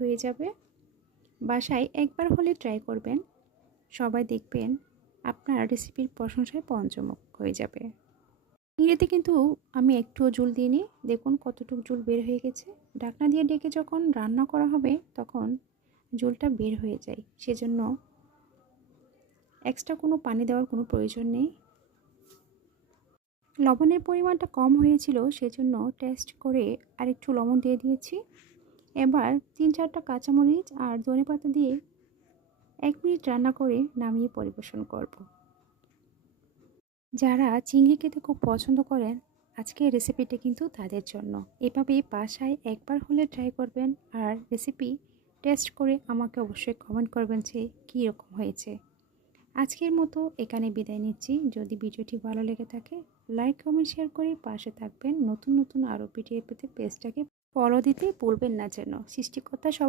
হয়ে যাবে। বাসায় একবার হলে ট্রাই করবেন, সবাই দেখবেন আপনার রেসিপির প্রশংসায় পঞ্চমুখ হয়ে যাবে। চিংড়িতে কিন্তু আমি একটুও জল দিইনি, দেখুন কতটুকু জল বের হয়ে গেছে। ঢাকনা দিয়ে ডেকে যখন রান্না করা হবে তখন জলটা বের হয়ে যায়, সেজন্য এক্সট্রা কোনো পানি দেওয়ার কোনো প্রয়োজন নেই। লবণের পরিমাণটা কম হয়েছিল, সেজন্য টেস্ট করে আরেকটু লবণ দিয়ে দিয়েছি। এবার 3-4টা কাঁচামরিচ আর ধনেপাতা দিয়ে 1 মিনিট রান্না করে নামিয়ে পরিবেশন করব। যারা চিংড়ি খেতে খুব পছন্দ করেন, আজকের রেসিপিটা কিন্তু তাদের জন্য। এভাবে বাসায় একবার হলে ট্রাই করবেন আর রেসিপি টেস্ট করে আমাকে অবশ্যই কমেন্ট করবেন যে কী রকম হয়েছে। আজকের মতো এখানে বিদায় নিচ্ছি। যদি ভিডিওটি ভালো লেগে থাকে লাইক কমেন্ট শেয়ার করে পাশে থাকবেন। নতুন নতুন আরও ভিডিও পেতে পেজটাকে ফলো দিতে ভুলবেন না যেন। সৃষ্টিকর্তা